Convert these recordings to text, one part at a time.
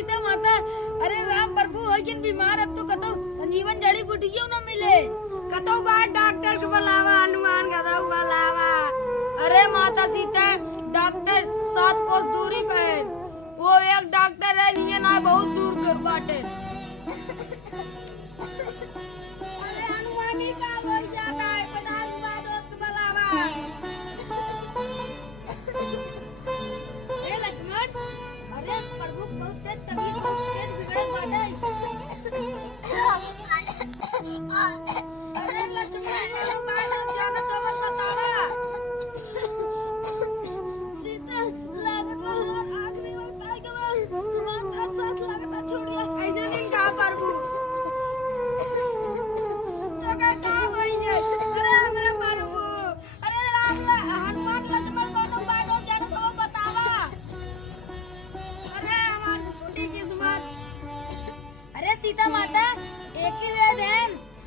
सीता माता। अरे राम प्रभु हो किन बीमार, अब तो कतो संजीवन जड़ी बूटी क्यों न मिले। कतो बार डॉक्टर के बुलावा, हनुमान का बुलावा। अरे माता सीता डॉक्टर 7 कोस दूरी पे है। वो एक डॉक्टर है, निये ना बहुत दूर के बाटे। अरे हनुमानी का बोल जाता है, पटाख बादों के बुलावा। ए लक्ष्मण, अरे प्रभु बहुत तेज तबीयत बहुत तेज बिगड़ल बाटे। अरे लक्ष्मण बादों जाना समझ बतावा। सीता लागत हमार आखिरी वक्त आई के बाद हमार साथ लगता छूट गया। ऐसे नहीं कहा प्रभु। तो क्या होई है? अरे हमरा प्रभु, अरे राम हनुमान लक्ष्मण दोनों बादों जाना तो बतावा। अरे हमार टूटी किस्मत। अरे सीता माता एक ही वेद है,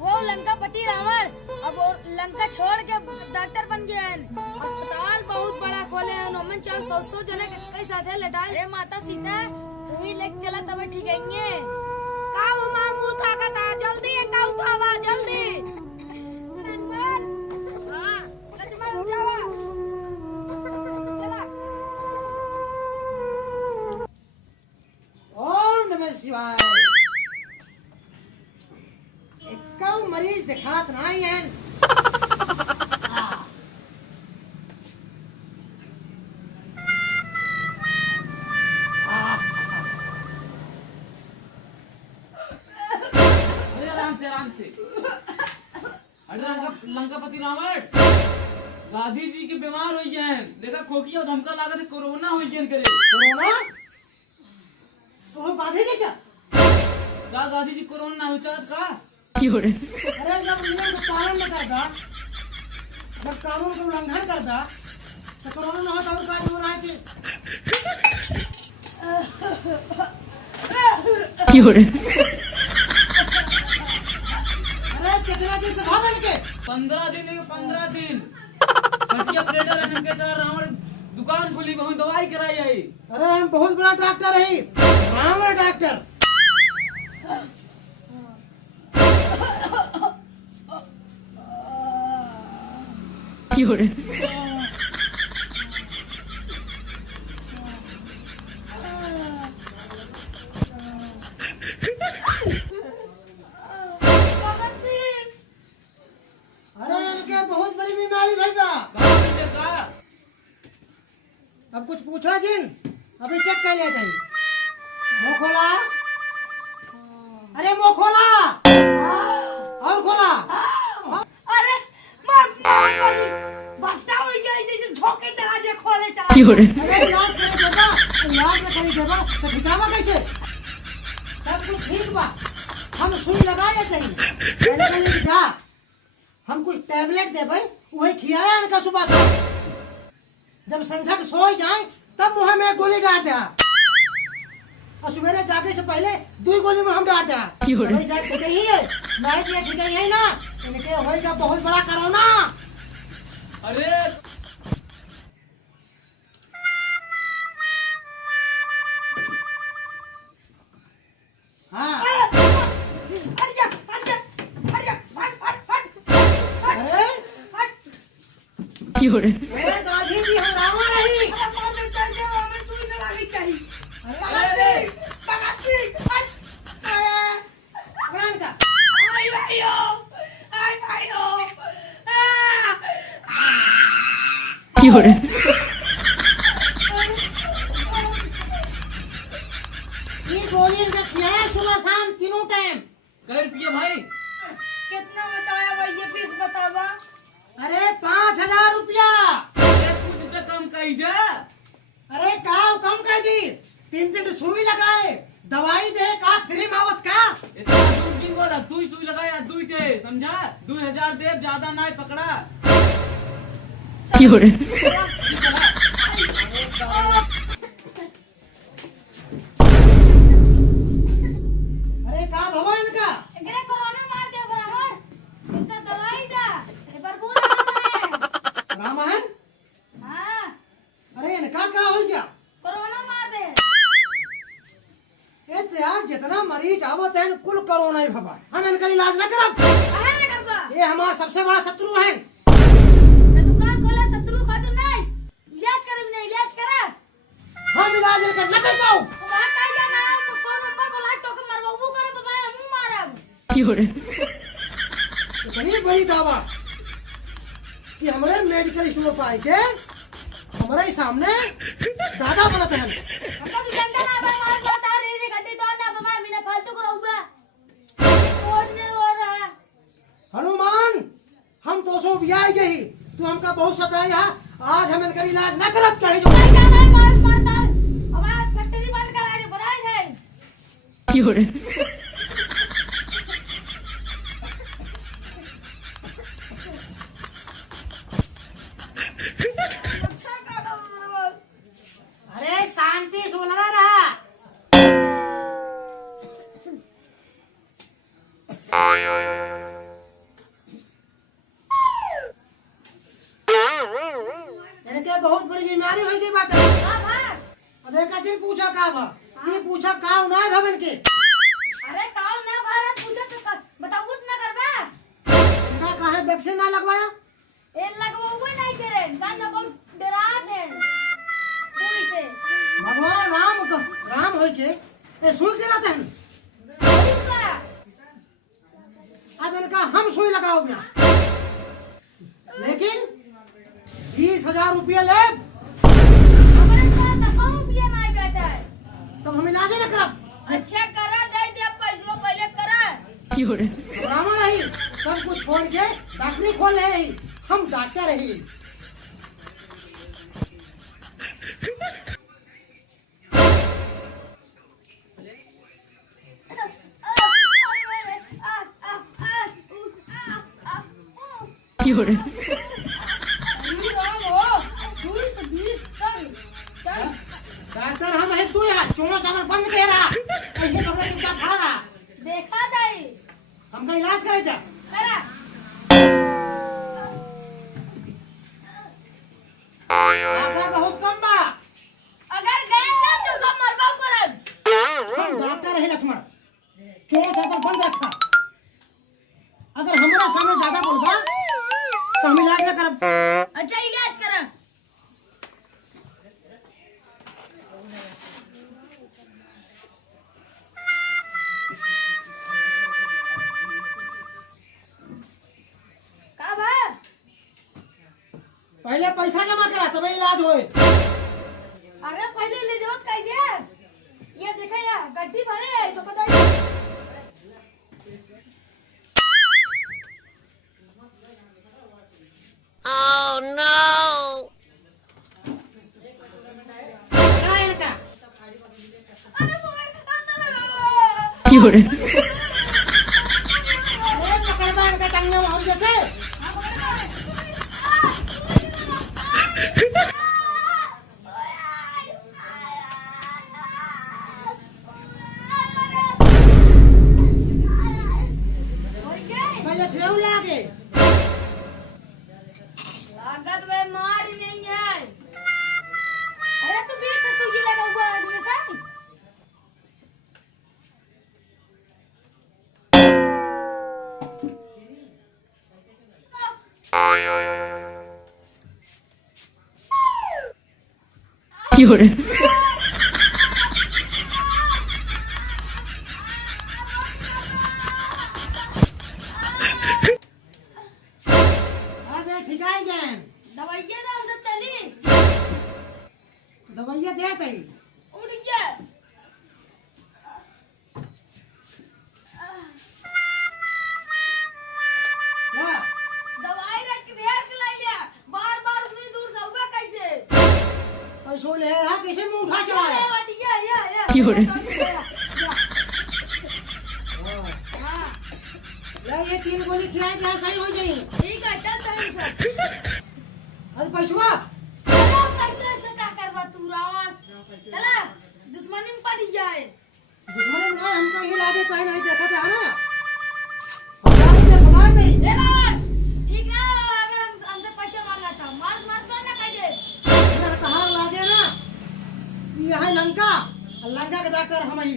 वो लंकापति रावण अब वो लंका छोड़ के डॉक्टर बन गए हैं। अस्पताल बहुत बड़ा खोले हैं, नौमन 400 जने कई साथे लटाए। अरे माता सीता तू ही लेके चला तब ठीक है। का हमार मुंह ताकत है, जल्दी का उठावा जल्दी। लक्ष्मण, हाँ लक्ष्मण उठावा। चला। ओम नमः शिवाय। एक मरीज दिखात नहीं है। अरे आराम से अरे लंकापति रावण गांधी जी के बीमार हो गए हैं। देखा खोखिया धमका लागत है, कोरोना हो गया करे। कोरोना तो गांधी जी क्या? गांधी जी कोरोना ना हो चाहत का। अरे जब नियम का पालन न करता, जब कानून का उल्लंघन करता तो कोरोना न होता और का हो रहा है कि अरे कितना दिन से भाव बन के 15 दिन है, 15 दिन हटिया ऑपरेटर है के तरह रावण दुकान खुली, बहुत दवाई कराई आई। अरे हम बहुत बड़ा डॉक्टर है, रावण डॉक्टर। अरे इनके बहुत बड़ी बीमारी भैया। अब कुछ पूछा जिन, अभी चेक कर लेते हैं। मुंह खोला, अरे मुंह खोला और खोला। अरे भट्टा हो गया जैसे झोंके चला जे खोले चला। अरे इलाज करे देबा, इलाज न करे देबा तो ठिकावा कैसे? सब कुछ ठीक बा, हम सुई लगा लेते हैं। पहले जा, हम कुछ टैबलेट देबे, वही खियाया इनका सुबह से। जब संझक सो जाए तब मुंह में गोली डाल दे, और सवेरे जागे से पहले 2 गोली में हम डाल दे। भाई जा ठीक ही है, नहीं दिया ठीक है ना। इनके होएगा बहुत बड़ा कोरोना। अरे हाँ अरे गांधी जी हम रावण नहीं। ये गोली इनका खिलाया सुबह शाम तीनों टाइम। कई रुपया भाई? कितना बताया भाई, ये फीस बतावा। अरे 5000 रुपया। कुछ तो कम कर दे। अरे का कम कर दी, 3 दिन सुई लगाए, दवाई दे का फ्री मावत का। इतना दूर की बोला, तू ही सुई लगाया, दुईटे समझा। 2000 दे, ज्यादा ना पकड़ा। अरे का भवन का एकरे कोरोना मार दे ब्राह्मण, इनका दवाई दा, ये भरपूर रामायण। रामायण? हाँ अरे इनका का हो गया? कोरोना मार दे। जितना मरीज आवत है कुल कोरोना ही भबा, हम इनका इलाज न करब। काहे ना करबा? ये हमारा सबसे बड़ा शत्रु है। तो दुकान खोला शत्रु खातिर नहीं, इलाज करब नहीं, इलाज करा। हम इलाज इनका न कर पाऊ। वहां का जाना 100 नंबर बोला तो के मरवाबू करे बाबा, हमू मारब। इतनी बड़ी दावा कि हमारे मेडिकल स्टोर पर आए के हमारे सामने दादा बोलते हैं। हमका तू जानता ना भाई, मार बात आ रही गड्डी तो ना बाबा, बिना फालतू को रहूगा खोज ने रो रहा। हनुमान, हम तो सो ब्याह गई, तू हमका बहुत सताया, आज हम इनका इलाज न करब कहीं जो भाई जाना है मार मारता हमारा फैक्ट्री बंद करा दे, बताई है। अरे शांति से लगा रहा। इनके बहुत बड़ी बीमारी हो गई बात। अब एक चीज पूछा का बा, ये पूछा का उनाय भवन के। अरे काऊ ना भारत पूछा तो बताऊ ना करबा। इनका काहे वैक्सीन ना लगवाया? ए लगवाबो नहीं करे, गान ना बहुत डरात है सुई से। भगवान राम हो के ए सुई के रहते हैं। अब इनका हम सुई लगाओगे, लेकिन 20,000 रुपया ले। हमारे पास 10 रुपया नहीं बैठा है। तब हम इलाज न करब। अच्छा करा दे दे पैसा पहले करा। ब्राह्मण रही सब कुछ छोड़ के डॉक्टरी खोल रहे, हम डॉक्टर रही। डॉक्टर हम है, तू यार चोर चामर बंद कह रहा, ऐसे पकड़ के खड़ा रहा। देखा दाई हमका इलाज करे थे। करा। आशा बहुत कम बा। अगर गए ना तो सब मरबा करब। हम डॉक्टर है लक्ष्मण, चोर चामर बंद रखा। अगर हमारा सामने ज्यादा बोलबा तो हम इलाज न करब। अच्छा इलाज करा। का बा? पहले पैसा जमा करा तब इलाज होए। अरे पहले ले जाओ कह दे। ये देखा या गड्डी भरे है तो बताइए। Oh no! क्या है इनका? Fiore. अरे पकड़बा इनका टंगने में हम जैसे। पहले ठेऊ लागे। लागत वे मार नहीं है। अरे तू बीच से सुई लगा हुआ है तुम्हें साथ। Fiore. अबे ठिकाई गए। दवाइयाँ ना उधर चली। दवाइयाँ दे तई। उठ गया। ला दवाई रख के ढेर खिला लिया। बार-बार उतनी दूर से हुआ कैसे? पैसों ले हा कैसे मुंह उठा चला है। या। Fiore. हाँ। ला ये 3 गोली खिलाए दे सही हो जाई। ठीक है चल तभी से। अरे पैसवा चलो कैसे से क्या करवा तू रावण? चला दुश्मनी में पड़ जाए। दुश्मन ने हमको ये लागे चाहे नहीं देखा था ना। हमारे बना नहीं। ए रावण ठीक है, अगर हमसे पैसे मांगा था मार तो ना कहिए। इधर कहाँ लागे ना, यहाँ लंका, लंका के डॉक्टर हम ही।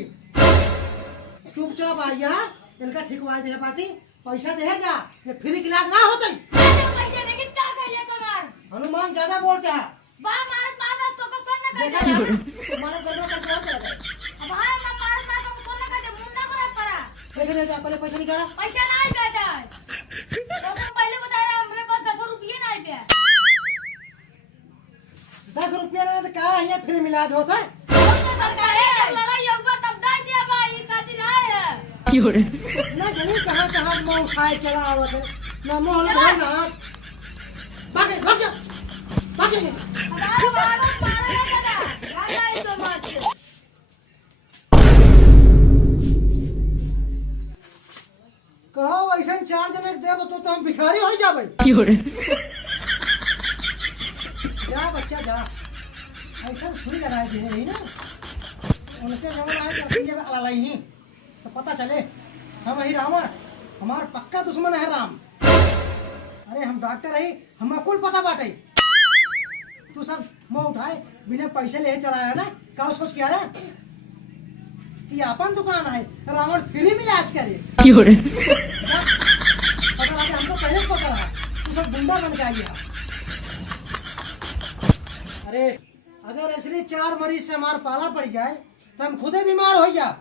चुपचाप आइया, इनका ठिकवा दे पार्टी, पैसा दे जा, ये फ्री इलाज ना होता। पैसे लेकिन क्या कहिए तुम्हार? हनुमान ज्यादा बोलते हैं। बा मारत मारत तो को सुन न देखा कर दे। तुम्हारा गंदा करके हो चला गया। अब हां मैं मारत मारत तो सुन न कर दे, मुंडा करे पड़ा। पैसे ले जा, पहले पैसा निकाला। पैसा नहीं बेटा। तो सब पहले बताया हमरे पास 10 रुपये नहीं पे। 10 रुपया ले तो क्या है, फ्री इलाज होता है। सरकारे जब लड़ाई होगा तब दे दिया भाई, ये खातिर आए है। ना जानी कहाँ मुंह उठाए चला आवत है, ना मुंह लगा ना हाथ। भागे, भाग जा, भाग जा। हमारे बाबा मारे कदा, राजा इसको मारते। कहो ऐसा 4 जने के देब तो हम भिखारी हो जाबे। जा बच्चा जा, ऐसा सुई लगा दे है ना, उनके जब आए तो ये वाला ही तो पता चले हम ही रावण, हमार पक्का दुश्मन है राम। अरे हम डॉक्टर है, हमें कुल पता बाटे। तू सब मुंह उठाए बिना पैसे ले चला है ना, क्या सोच के आया कि अपन दुकान है, रावण फ्री में इलाज करे। अगर आगे हमको पहले पता रहा, तू सब गुंडा बन के आई है। अरे अगर ऐसे 4 मरीज से हमार पाला पड़ जाए तो हम खुदे बीमार हो जा।